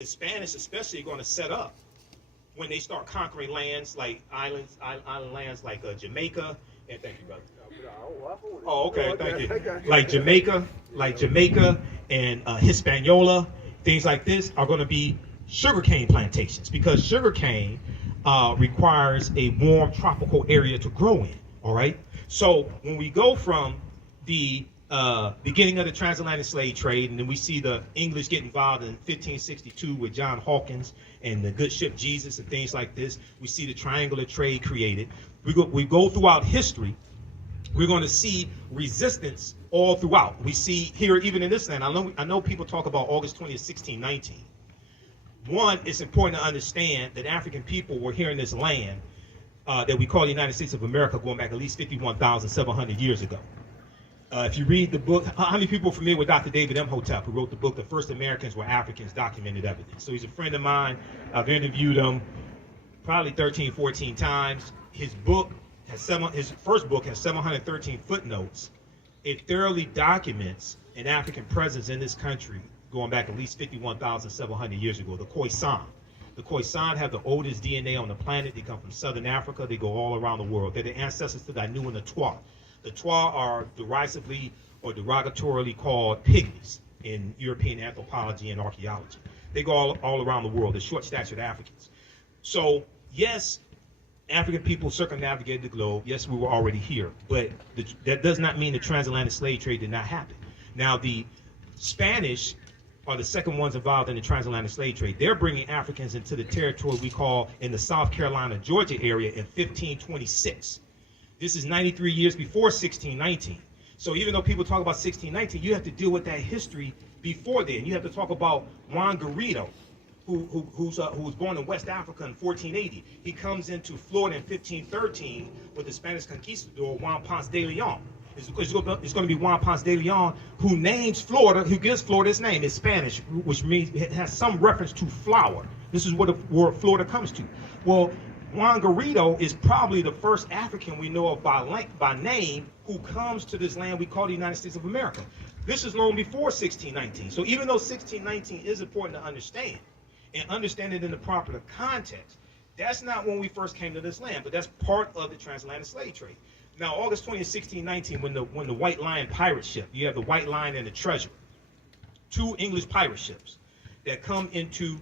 The Spanish especially are going to set up when they start conquering lands like island lands like Jamaica. And thank you, brother. Oh, okay, thank you. Like Jamaica and Hispaniola, things like this are going to be sugarcane plantations because sugarcane requires a warm tropical area to grow in. All right. So when we go from the beginning of the transatlantic slave trade, and then we see the English get involved in 1562 with John Hawkins and the good ship Jesus and things like this. We see the triangular trade created. We go throughout history. We're going to see resistance all throughout. We see here, even in this land, I know people talk about August 20th, 1619. One, it's important to understand that African people were here in this land that we call the United States of America going back at least 51,700 years ago. If you read the book, how many people are familiar with Dr. David Imhotep, who wrote the book, The First Americans Were Africans, Documented Evidence? So he's a friend of mine. I've interviewed him probably 13, 14 times. His first book has 713 footnotes. It thoroughly documents an African presence in this country going back at least 51,700 years ago, the Khoisan. The Khoisan have the oldest DNA on the planet. They come from Southern Africa. They go all around the world. They're the ancestors to the Anu and the Twa. The Twa are derisively or derogatorily called pygmies in European anthropology and archaeology. They go all around the world. They're short-statured Africans. So, yes, African people circumnavigated the globe. Yes, we were already here. But that does not mean the transatlantic slave trade did not happen. Now, the Spanish are the second ones involved in the transatlantic slave trade. They're bringing Africans into the territory we call in the South Carolina, Georgia area in 1526. This is 93 years before 1619. So even though people talk about 1619, you have to deal with that history before then. You have to talk about Juan Garrido, who was born in West Africa in 1480. He comes into Florida in 1513 with the Spanish conquistador Juan Ponce de Leon. It's going to be Juan Ponce de Leon who names Florida, who gives Florida its name. It's Spanish, which means it has some reference to flower. This is what the word Florida comes to. Well, Juan Garrido is probably the first African we know of by name who comes to this land we call the United States of America. This is long before 1619. So even though 1619 is important to understand, and understand it in the proper context, that's not when we first came to this land, but that's part of the transatlantic slave trade. Now, August 20th, 1619, when the White Lion pirate ship, you have the White Lion and the Treasure, two English pirate ships that come into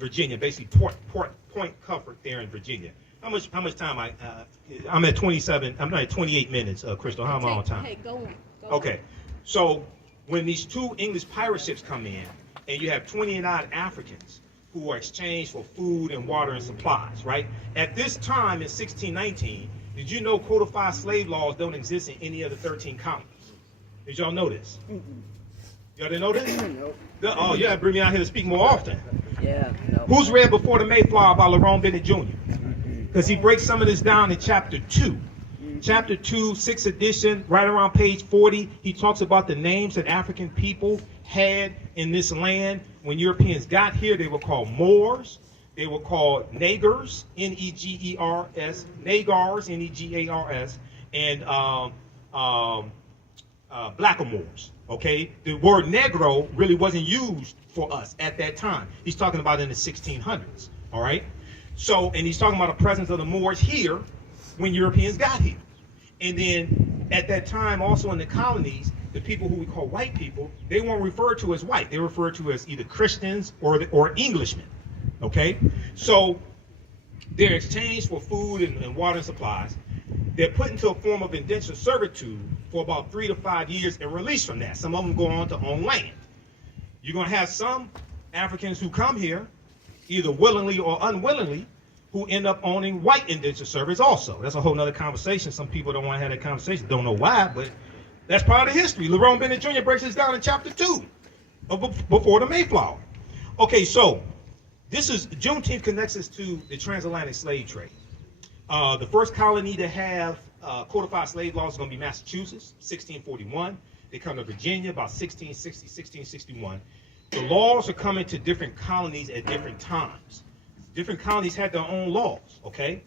Virginia, basically Point Comfort there in Virginia. How much time I'm at 27. I'm not at 28 minutes. Crystal, how am I on time? Hey, go on. Okay, so when these two English pirate ships come in, and you have 20-odd Africans who are exchanged for food and water and supplies, right? At this time in 1619, did you know codified slave laws don't exist in any of the 13 colonies? Did y'all know this? Y'all didn't know this? Nope. Oh, yeah, bring me out here to speak more often. Yeah. No. Who's read Before the Mayflower by Lerone Bennett Jr.? Because he breaks some of this down in chapter 2. Chapter 2, 6th edition, right around page 40, he talks about the names that African people had in this land. When Europeans got here, they were called Moors. They were called Negers, N-E-G-E-R-S, Nagars, N-E-G-A-R-S, and Blackamoors, okay? The word Negro really wasn't used for us at that time. He's talking about in the 1600s, all right? So, and he's talking about the presence of the Moors here when Europeans got here. And then at that time, also in the colonies, the people who we call white people, they weren't referred to as white. They were referred to as either Christians or Englishmen. Okay, so they're exchanged for food and water and supplies. They're put into a form of indentured servitude for about 3 to 5 years and released from that. Some of them go on to own land. You're going to have some Africans who come here, either willingly or unwillingly, who end up owning white indentured servants also. That's a whole nother conversation. Some people don't want to have that conversation. Don't know why, but that's part of the history. Lerone Bennett Jr. breaks this down in chapter 2 of Before the Mayflower. Okay, so this is Juneteenth connects us to the transatlantic slave trade. The first colony to have codified slave laws is going to be Massachusetts, 1641. They come to Virginia about 1660, 1661. The laws are coming to different colonies at different times. Different colonies had their own laws, okay?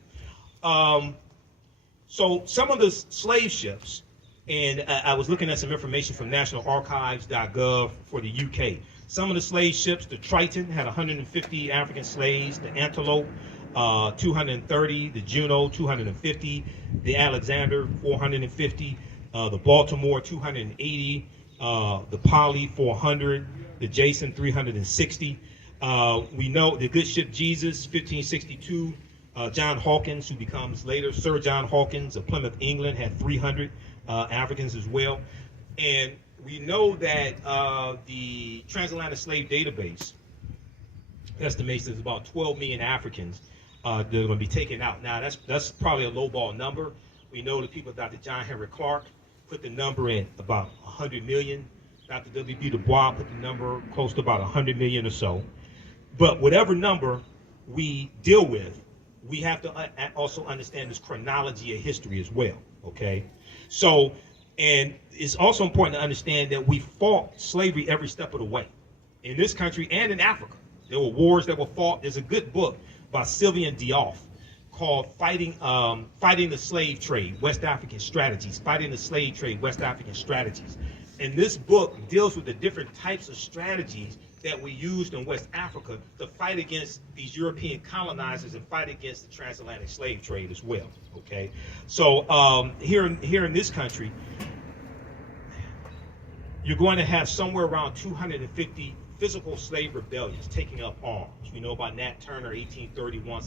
So some of the slave ships, and I was looking at some information from nationalarchives.gov for the UK. Some of the slave ships, the Triton had 150 African slaves, the Antelope 230, the Juno 250, the Alexander 450, the Baltimore 280, the Polly 400, the Jason 360. We know the good ship Jesus 1562. John Hawkins, who becomes later Sir John Hawkins of Plymouth, England, had 300 Africans as well. And we know that the transatlantic slave database estimates there's about 12 million Africans that are going to be taken out. Now, that's probably a lowball number. We know the people, Dr. John Henry Clark, put the number at about 100 million. Dr. W.B. Du Bois put the number close to about 100 million or so. But whatever number we deal with, we have to also understand this chronology of history as well, okay? So, and it's also important to understand that we fought slavery every step of the way. In this country and in Africa, there were wars that were fought. There's a good book by Sylvian Diouf called Fighting the Slave Trade, West African Strategies, Fighting the Slave Trade, West African Strategies. And this book deals with the different types of strategies that we used in West Africa to fight against these European colonizers and fight against the transatlantic slave trade as well, okay? So here in this country, you're going to have somewhere around 250 physical slave rebellions taking up arms. We know about Nat Turner, 1831,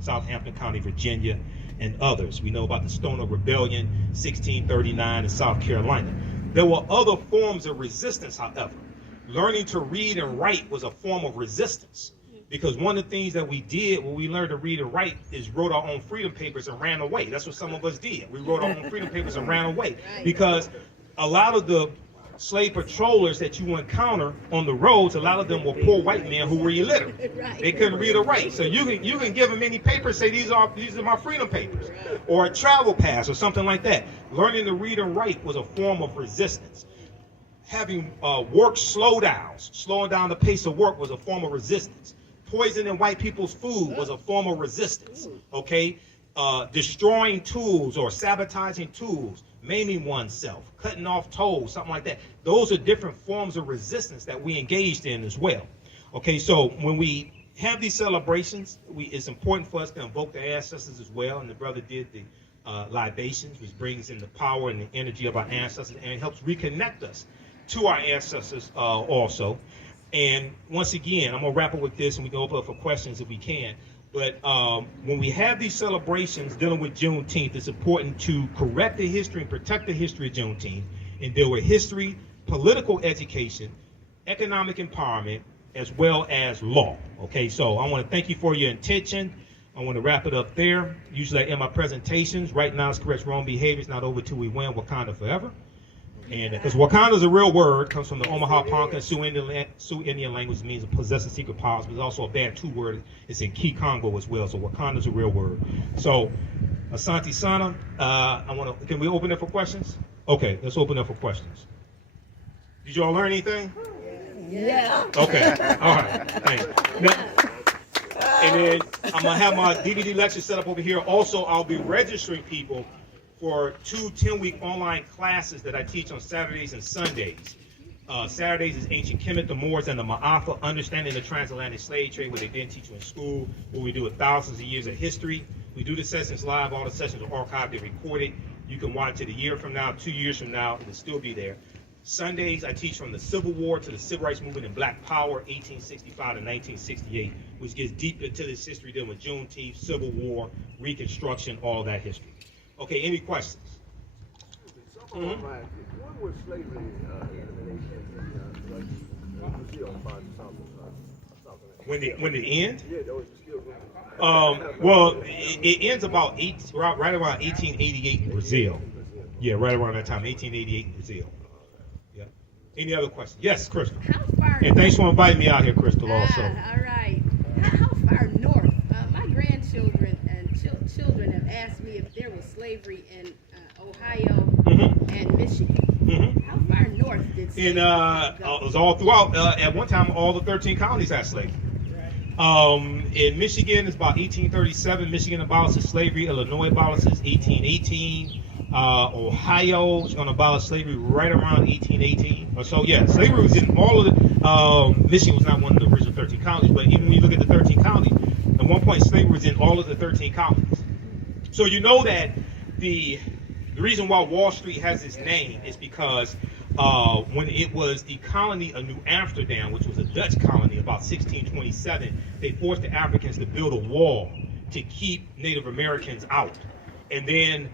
Southampton County, Virginia, and others. We know about the Stoner Rebellion, 1639 in South Carolina. There were other forms of resistance, however. Learning to read and write was a form of resistance, because one of the things that we did when we learned to read and write is wrote our own freedom papers and ran away. That's what some of us did. We wrote our own freedom papers and ran away, because a lot of the slave patrollers that you encounter on the roads, a lot of them were poor white men who were illiterate. They couldn't read or write. So you can give them any paper, say these are my freedom papers, or a travel pass or something like that. Learning to read and write was a form of resistance. Having work slowdowns, slowing down the pace of work was a form of resistance. Poisoning white people's food was a form of resistance, okay? Destroying tools or sabotaging tools, maiming oneself, cutting off toes, something like that. Those are different forms of resistance that we engaged in as well. Okay, so when we have these celebrations, it's important for us to invoke the ancestors as well, and the brother did the libations, which brings in the power and the energy of our ancestors, and it helps reconnect us to our ancestors also. And once again, I'm going to wrap up with this, and we can open up for questions if we can. But when we have these celebrations dealing with Juneteenth, it's important to correct the history and protect the history of Juneteenth and deal with history, political education, economic empowerment, as well as law. Okay, so I want to thank you for your attention. I want to wrap it up there. Usually I end my presentations. Right now, it's correct wrong behavior. It's not over till we win. Wakanda forever. And because Wakanda is a real word, comes from the Omaha Ponca Sioux Indian language, means possessing secret powers, but it's also a Bantu word. It's in Key Congo as well. So Wakanda is a real word. So Asante Sana, can we open it for questions? Okay, let's open it for questions. Did you all learn anything? Yeah. Okay. All right. Thanks. Now, and then I'm gonna have my DVD lecture set up over here. Also, I'll be registering people for 2 10-week online classes that I teach on Saturdays and Sundays. Saturdays is Ancient Kemet, the Moors, and the Ma'afa, Understanding the Transatlantic Slave Trade, where they didn't teach you in school, where we do it thousands of years of history. We do the sessions live. All the sessions are archived and recorded. You can watch it a year from now, 2 years from now. It'll still be there. Sundays, I teach from the Civil War to the Civil Rights Movement and Black Power, 1865 to 1968, which gets deep into this history dealing with Juneteenth, Civil War, Reconstruction, all that history. Okay, any questions? When was slavery When it end? Yeah, those skills. Well, it ends about right around 1888 in Brazil. Yeah, right around that time, 1888 in Brazil. Yeah. Any other questions? Yes, Crystal. How far? And thanks for inviting me out here, Crystal. Also. All right. How far north? My grandchildren and children have asked me if there was slavery in Ohio and Michigan. How far north did slavery go? It was all throughout. At one time, all the 13 colonies had slavery. In Michigan, it's about 1837. Michigan abolishes slavery. Illinois abolishes 1818. Ohio is going to abolish slavery right around 1818 or so. Yeah, slavery was in all of the. Michigan was not one of the original 13 colonies, but even when you look at the 13 colonies, at one point slavery was in all of the 13 colonies. So you know that the reason why Wall Street has its name is because when it was the colony of New Amsterdam, which was a Dutch colony, about 1627, they forced the Africans to build a wall to keep Native Americans out. And then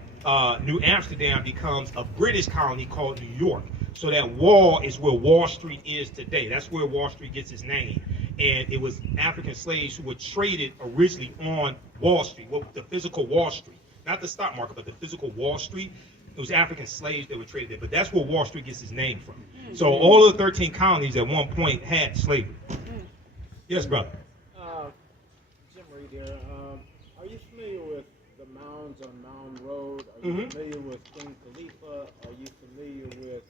New Amsterdam becomes a British colony called New York. So that wall is where Wall Street is today. That's where Wall Street gets its name. And it was African slaves who were traded originally on Wall Street, the physical Wall Street. Not the stock market, but the physical Wall Street. It was African slaves that were traded there. But that's where Wall Street gets its name from. So all of the 13 colonies at one point had slavery. Yes, brother. Jim Reed here. Are you familiar with the mounds on Mound Road? Are you familiar with King Khalifa? Are you familiar with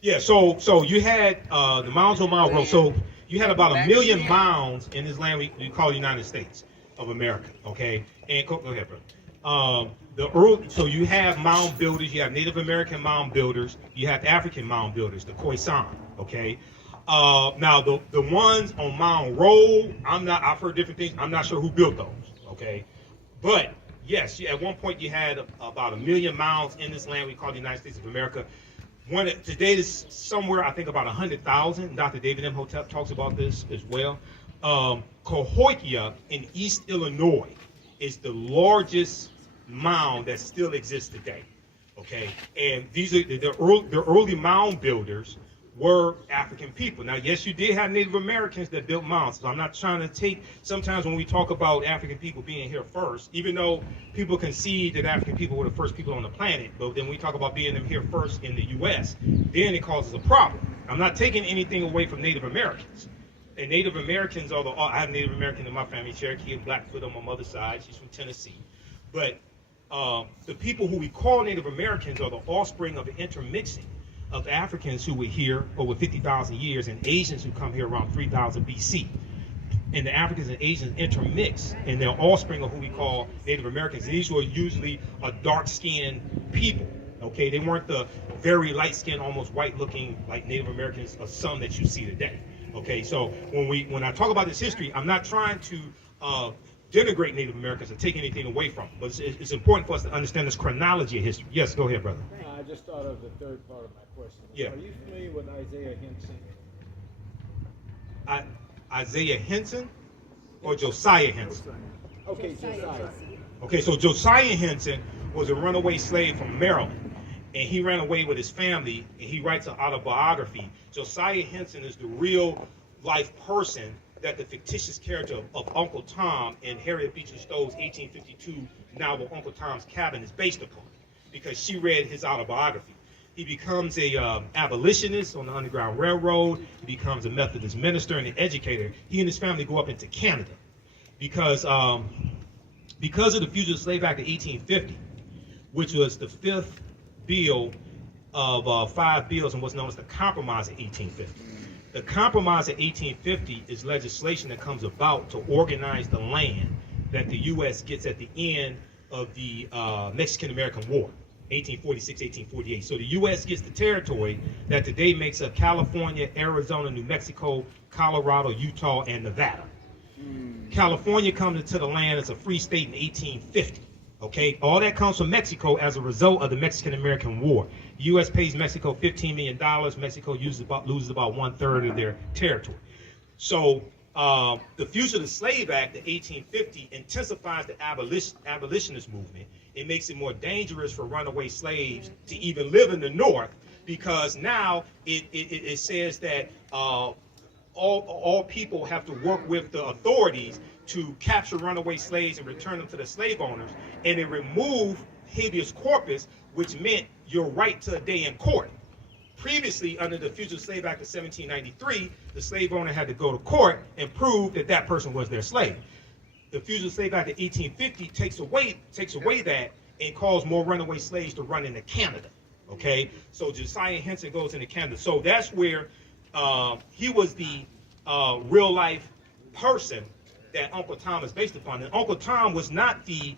Yeah, so you had the mounds on Mound Road. So you had about 1 million mounds in this land we call the United States of America, okay? And go ahead, brother. So you have mound builders, you have Native American mound builders, you have African mound builders, the Khoisan, okay? Now the ones on Mound Road, I've heard different things. I'm not sure who built those, okay? But yes, at one point you had about 1 million mounds in this land we call the United States of America. Today is somewhere, I think, about 100,000. Dr. David Imhotep talks about this as well. Cahokia in East Illinois is the largest mound that still exists today. Okay, and these are the early mound builders were African people. Now, yes, you did have Native Americans that built mounds. So I'm not trying to sometimes when we talk about African people being here first, even though people concede that African people were the first people on the planet, but then we talk about being them here first in the U.S., then it causes a problem. I'm not taking anything away from Native Americans. And Native Americans I have Native American in my family, Cherokee and Blackfoot on my mother's side. She's from Tennessee. But the people who we call Native Americans are the offspring of the intermixing of Africans who were here over 50,000 years and Asians who come here around 3000 BC. And the Africans and Asians intermix, and they're offspring of who we call Native Americans. These were usually a dark-skinned people. Okay, they weren't the very light-skinned, almost white-looking like Native Americans or some that you see today. Okay, so when I talk about this history, I'm not trying to denigrate Native Americans or take anything away from them, but it's important for us to understand this chronology of history. Yes, go ahead, brother. I just thought of the third part of my question. Yeah. Are you familiar with Isaiah Henson? Isaiah Henson or Josiah Henson? Okay, Josiah. Okay, so Josiah Henson was a runaway slave from Maryland, and he ran away with his family, and he writes an autobiography. Josiah Henson is the real life person that the fictitious character of Uncle Tom in Harriet Beecher Stowe's 1852 novel Uncle Tom's Cabin is based upon, because she read his autobiography. He becomes a abolitionist on the Underground Railroad. He becomes a Methodist minister and an educator. He and his family go up into Canada because of the Fugitive Slave Act of 1850, which was the fifth bill of 5 bills and what's known as the Compromise of 1850. The Compromise of 1850 is legislation that comes about to organize the land that the U.S. gets at the end of the Mexican-American War, 1846-1848. So the U.S. gets the territory that today makes up California, Arizona, New Mexico, Colorado, Utah, and Nevada. California comes into the land as a free state in 1850. Okay, all that comes from Mexico as a result of the Mexican-American War. The U.S. pays Mexico $15 million. Mexico loses about 1/3 of their territory. So the Fugitive Slave Act of 1850 intensifies the abolitionist movement. It makes it more dangerous for runaway slaves to even live in the North, because now it says that all people have to work with the authorities to capture runaway slaves and return them to the slave owners, and it removed habeas corpus, which meant your right to a day in court. Previously, under the Fugitive Slave Act of 1793, the slave owner had to go to court and prove that that person was their slave. The Fugitive Slave Act of 1850 takes away that and calls more runaway slaves to run into Canada. Okay, so Josiah Henson goes into Canada. So that's where he was the real life person that Uncle Tom is based upon. And Uncle Tom was not the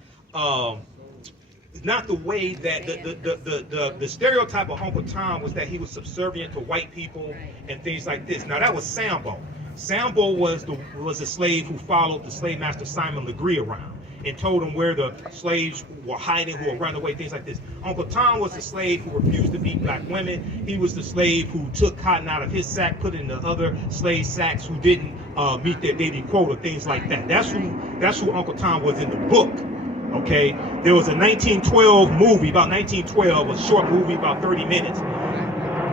not the way that the stereotype of Uncle Tom was that he was subservient to white people and things like this. Now that was Sambo. Sambo was a slave who followed the slave master Simon Legree around and told him where the slaves were hiding, who were running away, things like this. Uncle Tom was the slave who refused to beat black women. He was the slave who took cotton out of his sack, put it in the other slave sacks who didn't meet their daily quota, things like that. That's who Uncle Tom was in the book. Okay, there was a 1912 movie, about 1912, a short movie about 30 minutes,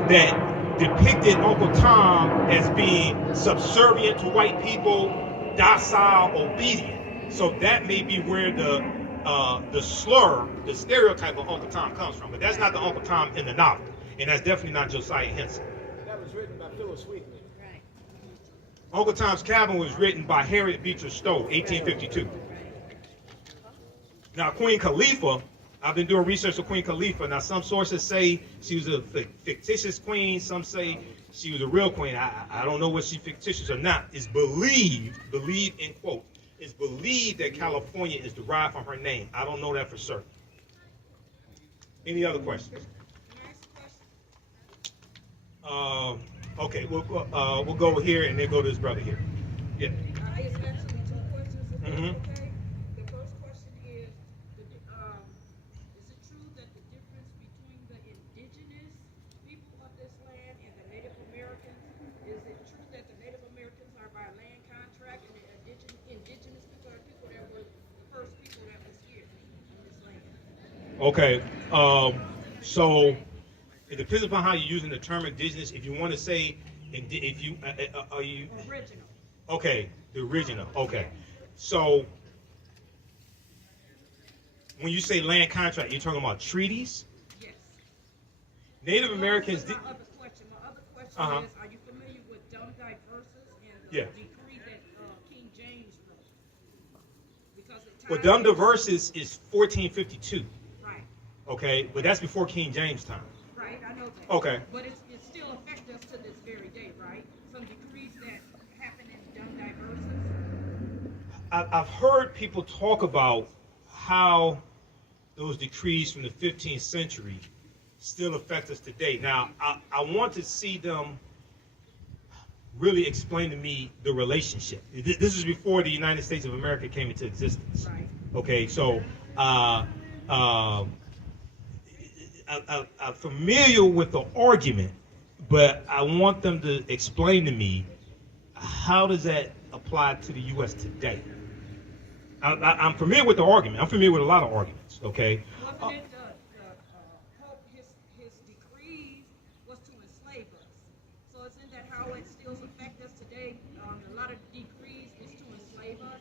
that depicted Uncle Tom as being subservient to white people, docile, obedient. So that may be where the slur, the stereotype of Uncle Tom comes from. But that's not the Uncle Tom in the novel, and that's definitely not Josiah Henson. That was written by Phyllis Wheatley. Right. Uncle Tom's Cabin was written by Harriet Beecher Stowe, 1852. Now, Queen Khalifa, I've been doing research on Queen Khalifa. Now, some sources say she was a fictitious queen. Some say she was a real queen. I don't know whether she's fictitious or not. It's believed in quote, it's believed that California is derived from her name. I don't know that for certain. Any other questions? Okay, we'll go over here and then go to this brother here. Yeah. It's actually two questions, if that's Mhm. okay. The first question is it true that the difference between the indigenous people of this land and the Native Americans, is it true that the Native Americans are by land contract and the indigenous people are people that were the first people that was here on this land? Okay. So it depends upon how you're using the term indigenous. If you want to say, if you are you Original. okay, the original. Okay. So when you say land contract, you're talking about treaties. Yes. Native Americans. My other question is, are you familiar with Dumb Diverses and the Yeah. decree that King James wrote? Because it Well, ties Dumb into- Diverses is 1452. Right, Okay, but that's before King James time. right, I know that. Okay. But it still affects us to this very day, right? Some decrees that happen in Dumb Diverses. I've heard people talk about how those decrees from the 15th century still affect us today. Now, I want to see them really explain to me the relationship. This is before the United States of America came into existence. Right. Okay, so I'm familiar with the argument, but I want them to explain to me how does that apply to the U.S. today. I'm familiar with the argument. I'm familiar with a lot of arguments. Okay. Wasn't it the Pope, his decrees was to enslave us? So isn't that how it still affects us today? A lot of decrees is to enslave us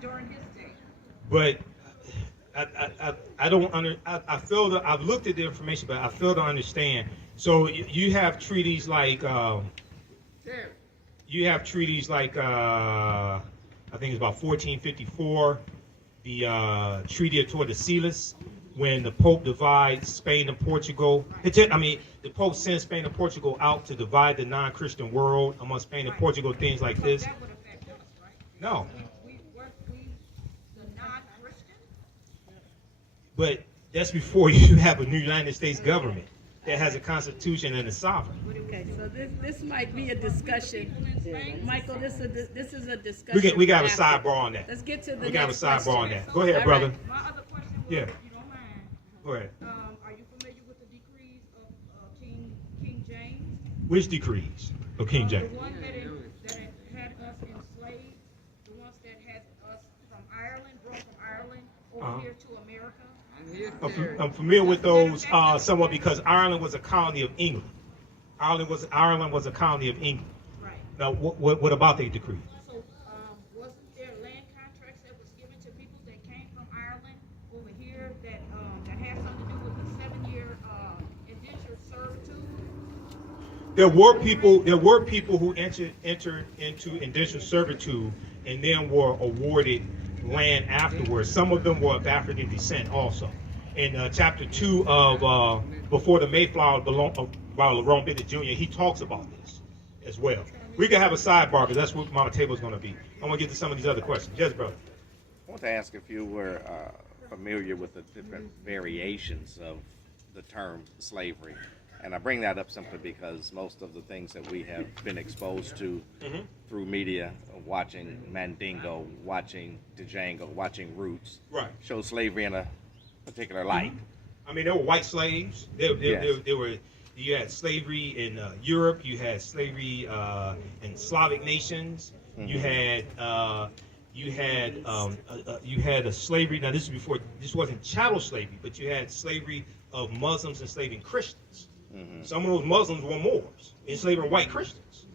during his day. But I don't I feel that I've looked at the information, but I fail to understand. So you have treaties like I think it's about 1454, the Treaty of Tordesillas, when the Pope divides Spain and Portugal. The Pope sends Spain and Portugal out to divide the non-Christian world among Spain and Portugal, things like So this. that would affect us, right? No, We the non-Christian? but that's before you have a new United States government that has a constitution and a sovereign. Okay, so this might be a discussion. Michael, this is a discussion. We got a after. sidebar on that. Let's get to the We got a next sidebar question. on that. Go ahead, All brother. right. My other question was, Yeah. if you don't mind, Go ahead. are you familiar with the decrees of King James? Which decrees of King James? The one that had us enslaved, the ones that had us from Ireland, brought from Ireland over here to America. I'm familiar with those somewhat because Ireland was a colony of England. Ireland was a colony of England. Right. Now, what about the decree? So, wasn't there land contracts that was given to people that came from Ireland over here that had something to do with the 7-year indentured servitude? There were people who entered into indentured servitude and then were awarded land afterwards. Some of them were of African descent also. In chapter 2 of Before the Mayflower by Lerone Bennett Jr., he talks about this as well. We can have a sidebar because that's what my table is going to be. I want to get to some of these other questions. Yes, brother. want to ask if you were familiar with the different variations of the term slavery. And I bring that up simply because most of the things that we have been exposed to through media, watching Mandingo, watching Django, watching Roots, Right. show slavery in a particular light. I mean, there were white slaves. There were. You had slavery in Europe. You had slavery in Slavic nations. You had a slavery. Now, this is before. This wasn't chattel slavery, but you had slavery of Muslims enslaving Christians. Some of those Muslims were Moors enslaving white Christians.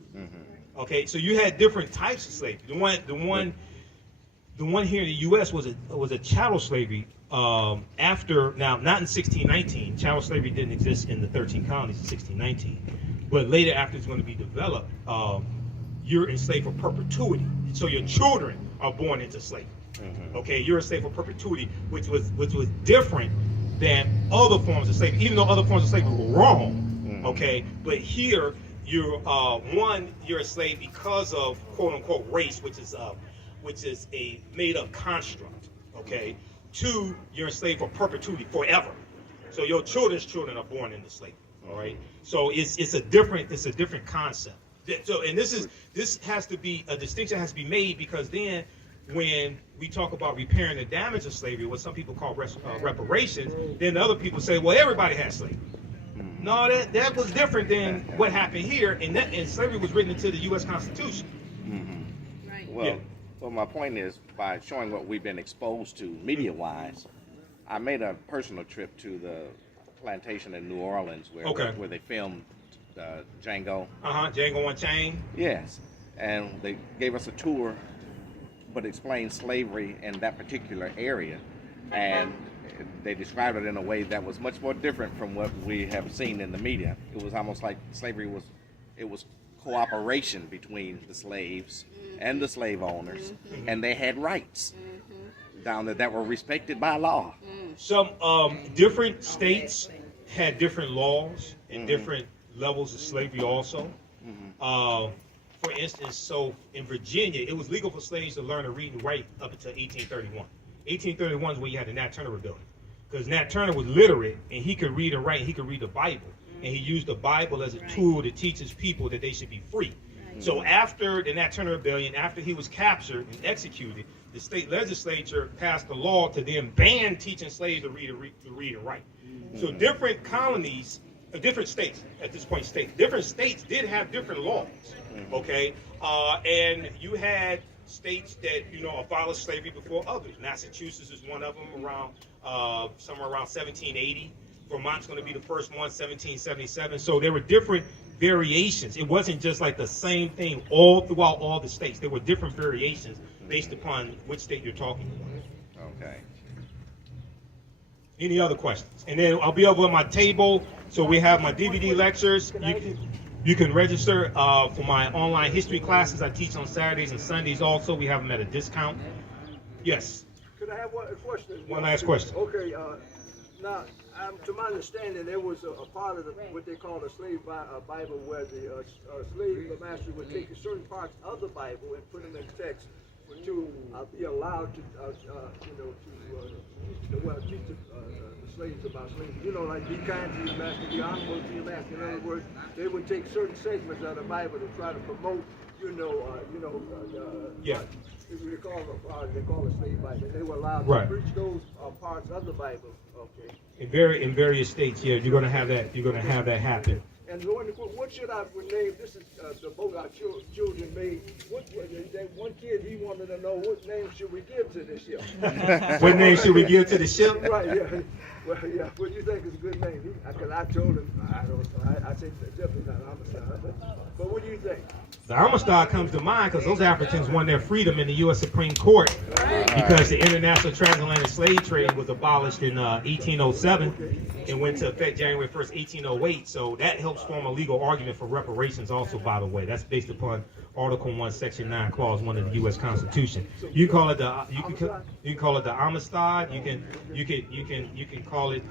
Okay, so you had different types of slavery. The one here in the U.S. was a chattel slavery. After, now, not in 1619. Chattel slavery didn't exist in the 13 colonies in 1619. But later, after it's going to be developed, you're enslaved for perpetuity. So your children are born into slavery. Okay, you're enslaved for perpetuity, which was different than other forms of slavery, even though other forms of slavery were wrong. Okay, but here you're you're a slave because of quote unquote race, which is a made up construct. Okay, 2, you're enslaved for perpetuity, forever. So your children's children are born into slavery. All right, so it's a different concept. So, and this has to be a distinction has to be made, because then when we talk about repairing the damage of slavery, what some people call reparations, then the other people say, well, everybody has slavery. No, that was different than what happened here, and slavery was written into the U.S. Constitution. Right. Well, my point is, by showing what we've been exposed to media-wise, I made a personal trip to the plantation in New Orleans where they filmed Django. Django Unchained. Yes, and they gave us a tour, but explained slavery in that particular area, and they described it in a way that was much more different from what we have seen in the media. It was almost like slavery was cooperation between the slaves and the slave owners, and they had rights down there that were respected by law. Some different states had different laws and different levels of slavery also. For instance, so in Virginia, it was legal for slaves to learn to read and write up until 1831. 1831 is when you had the Nat Turner Rebellion, because Nat Turner was literate and he could read and write, and he could read the Bible, and he used the Bible as a tool to teach his people that they should be free. So after the Nat Turner Rebellion, after he was captured and executed, the state legislature passed a law to then ban teaching slaves to read and write. So different colonies, different states at this point, different states did have different laws. Okay, and you had states that abolished slavery before others. Massachusetts is one of them, around somewhere around 1780. Vermont's going to be the first one, 1777. So there were different variations. It wasn't just like the same thing all throughout all the states. There were different variations based upon which state you're talking about. Okay. Any other questions? And then I'll be over on my table. So we have my DVD lectures. You can register for my online history classes. I teach on Saturdays and Sundays also. We have them at a discount. Yes. Could I have one question? One last question. Okay. Now, to my understanding, there was a part of what they call the slave Bible, where the slave master would take certain parts of the Bible and put them in text to be allowed to, teach the slaves about slavery. Like be kind to your master, be honorable to your master. In other words, they would take certain segments of the Bible to try to promote, they call it slave Bible. And they were allowed to preach those parts of the Bible. Okay. In various states, yeah, you're going to have that. You're going to have that happen. And what should I name? This is the boat our children made. One kid, he wanted to know what name should we give to this ship. What name should we give to the ship? Right. Yeah. Well, yeah. What do you think is a good name? Because I told him I don't know. I think definitely not Amistad. But what do you think? The Amistad comes to mind because those Africans won their freedom in the U.S. Supreme Court because the international transatlantic slave trade was abolished in 1807 and went into effect January 1st, 1808. So that helps form a legal argument for reparations also, by the way. That's based upon Article 1, Section 9, Clause 1 of the U.S. Constitution. You can call it the Amistad. You can call it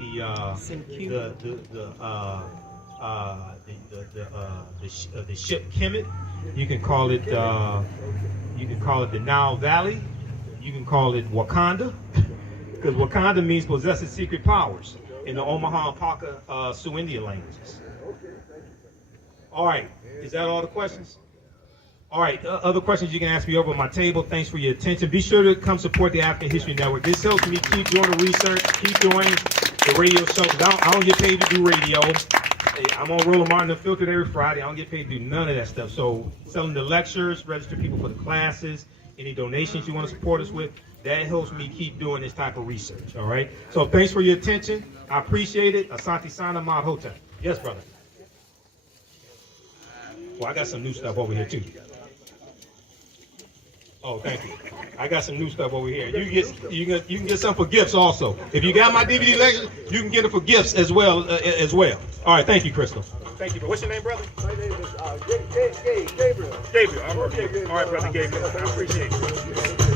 the ship Kemet. You can call it the Nile Valley. You can call it Wakanda, because Wakanda means possessing secret powers in the Omaha and Paca Sioux Indian languages. All right, is that all the questions? All right, other questions you can ask me over my table. Thanks for your attention. Be sure to come support the African History Network. This helps me keep doing the research, keep doing the radio show. I don't get paid to do radio. I'm on Roland Martin Unfiltered every Friday. I don't get paid to do none of that stuff. So selling the lectures, register people for the classes, any donations you want to support us with, that helps me keep doing this type of research, all right? So thanks for your attention. I appreciate it. Asante Sana Imhotep. Yes, brother. Well, I got some new stuff over here, too. Oh, thank you. I got some new stuff over here. You can get some for gifts also. If you got my DVD lecture, you can get it for gifts as well. All right, thank you, Crystal. Thank you. What's your name, brother? My name is Gabriel. Gabriel. All right, brother Gabriel. I appreciate it.